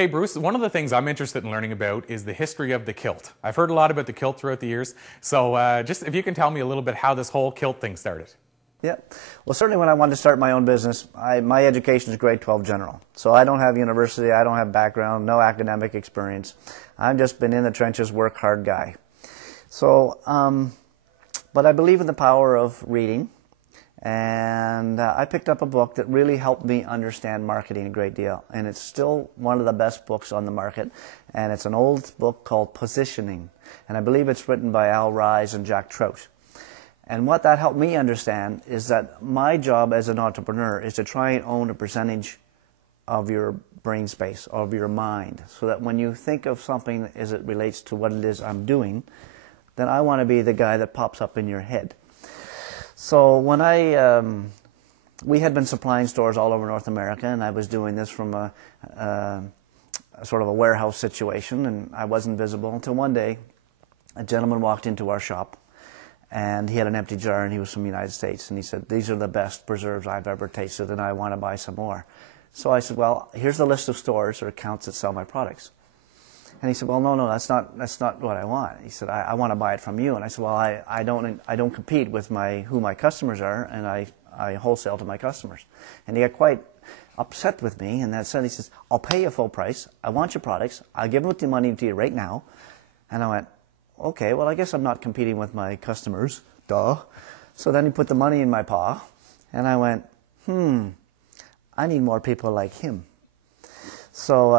Okay, Bruce, one of the things I'm interested in learning about is the history of the kilt. I've heard a lot about the kilt throughout the years, so just if you can tell me a little bit how this whole kilt thing started. Yeah. Well, certainly when I wanted to start my own business, my education is grade 12 general. So I don't have university, I don't have background, no academic experience. I've just been in the trenches, work hard guy. So, but I believe in the power of reading. And I picked up a book that really helped me understand marketing a great deal. And it's still one of the best books on the market. And it's an old book called Positioning. And I believe it's written by Al Ries and Jack Trout. And what that helped me understand is that my job as an entrepreneur is to try and own a percentage of your brain space, of your mind, so that when you think of something as it relates to what it is I'm doing, then I want to be the guy that pops up in your head. So when we had been supplying stores all over North America, and I was doing this from a sort of a warehouse situation, and I wasn't visible until one day a gentleman walked into our shop, and he had an empty jar, and he was from the United States, and he said, "These are the best preserves I've ever tasted, and I want to buy some more." So I said, "Well, here's the list of stores or accounts that sell my products." And he said, "Well, no, that's not what I want." He said, I want to buy it from you." And I said, "Well, I don't compete with who my customers are, and I wholesale to my customers." And he got quite upset with me, and that said, he says, "I'll pay you full price. I want your products. I'll give the money to you right now." And I went, "Okay, well, I guess I'm not competing with my customers, duh." So then he put the money in my paw, and I went, I need more people like him. So,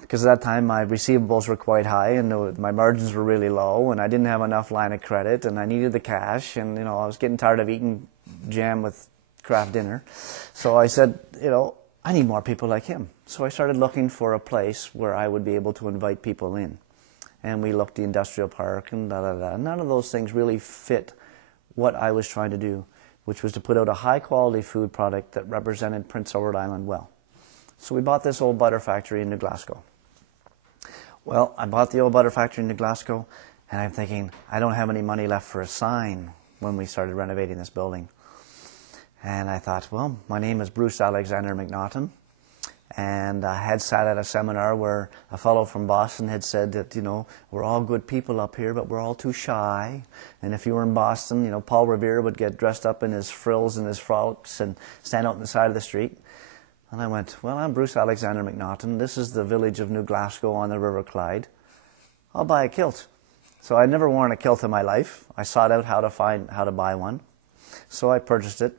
because at that time my receivables were quite high, and my margins were really low, and I didn't have enough line of credit, and I needed the cash, and I was getting tired of eating jam with Kraft Dinner. So I said, I need more people like him. So I started looking for a place where I would be able to invite people in. And we looked at the industrial park and da-da-da. None of those things really fit what I was trying to do, which was to put out a high-quality food product that represented Prince Edward Island well. So we bought this old butter factory in New Glasgow. Well, I bought the old butter factory in New Glasgow, and I'm thinking, I don't have any money left for a sign when we started renovating this building. And I thought, well, my name is Bruce Alexander MacNaughton. And I had sat at a seminar where a fellow from Boston had said that, we're all good people up here, but we're all too shy. And if you were in Boston, Paul Revere would get dressed up in his frills and his frocks and stand out on the side of the street. And I went, well, I'm Bruce Alexander MacNaughton. This is the village of New Glasgow on the River Clyde. I'll buy a kilt. So I'd never worn a kilt in my life. I sought out how to buy one. So I purchased it.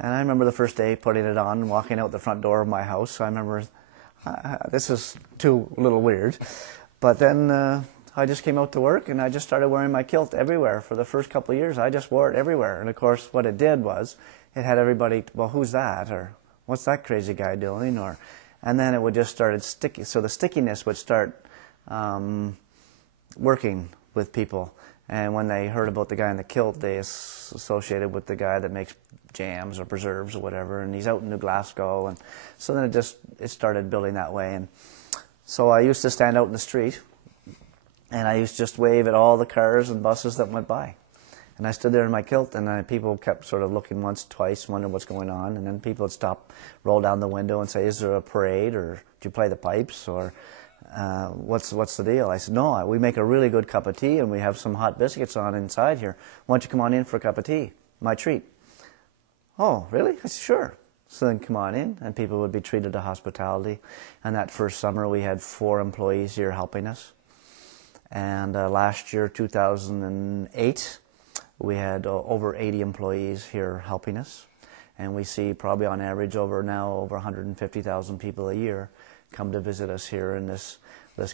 And I remember the first day putting it on and walking out the front door of my house. So I remember, this is a little weird. But then I just came out to work, and I just started wearing my kilt everywhere. For the first couple of years, I just wore it everywhere. And of course, what it did was, it had everybody, well, who's that? Or what's that crazy guy doing? And then it would just start sticky. So the stickiness would start working with people. And when they heard about the guy in the kilt, they associated with the guy that makes jams or preserves or whatever, and he's out in New Glasgow. And so then it started building that way. And so I used to stand out in the street, and I used to just wave at all the cars and buses that went by. And I stood there in my kilt, and people kept sort of looking once, twice, wondering what's going on. And then people would stop, roll down the window and say, "Is there a parade, or do you play the pipes, or what's the deal?" I said, "No, we make a really good cup of tea, and we have some hot biscuits on inside here. Why don't you come on in for a cup of tea? My treat." "Oh, really?" I said, "Sure." So then come on in, and people would be treated to hospitality. And that first summer, we had 4 employees here helping us. And last year, 2008, we had over 80 employees here helping us. And we see probably on average over 150,000 people a year come to visit us here in this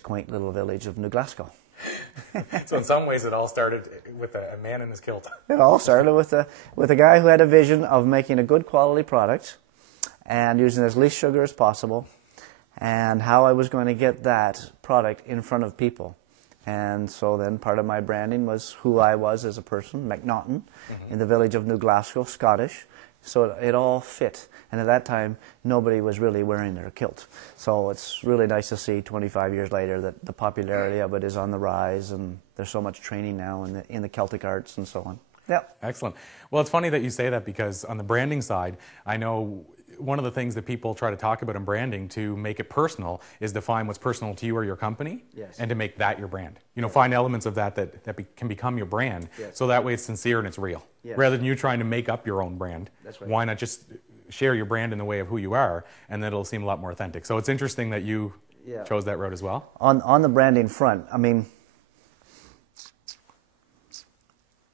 quaint little village of New Glasgow. So in some ways it all started with a man in his kilt. It all started with a guy who had a vision of making a good quality product and using as least sugar as possible, and how I was going to get that product in front of people. And so then part of my branding was who I was as a person, MacNaughton, in the village of New Glasgow, Scottish. So it all fit. And at that time, nobody was really wearing their kilt. So it's really nice to see 25 years later that the popularity of it is on the rise, and there's so much training now in the Celtic arts and so on. Yeah. Excellent. Well, it's funny that you say that, because on the branding side, I know one of the things that people try to talk about in branding to make it personal is define what's personal to you or your company, Yes. and to make that your brand. You know, find elements of that can become your brand, yes. so that way it's sincere and it's real. Yes. Rather than you trying to make up your own brand, That's right. why not just share your brand in the way of who you are, and then it'll seem a lot more authentic. So it's interesting that you chose that road as well. On the branding front, I mean,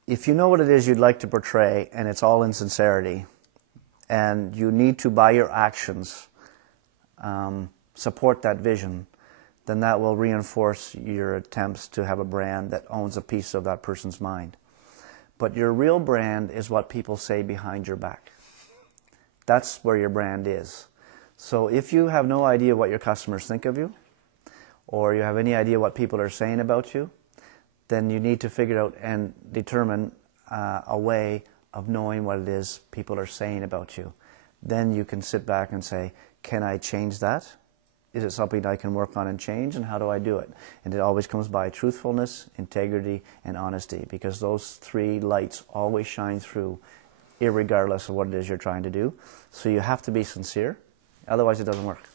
if you know what it is you'd like to portray, and it's all in sincerity, and you need to, by your actions, support that vision, then that will reinforce your attempts to have a brand that owns a piece of that person's mind. But your real brand is what people say behind your back. That's where your brand is. So if you have no idea what your customers think of you, or you have any idea what people are saying about you, then you need to figure out and determine a way of knowing what it is people are saying about you. Then you can sit back and say, can I change that? Is it something I can work on and change, and how do I do it? And it always comes by truthfulness, integrity, and honesty, because those three lights always shine through, irregardless of what it is you're trying to do. So you have to be sincere, otherwise it doesn't work.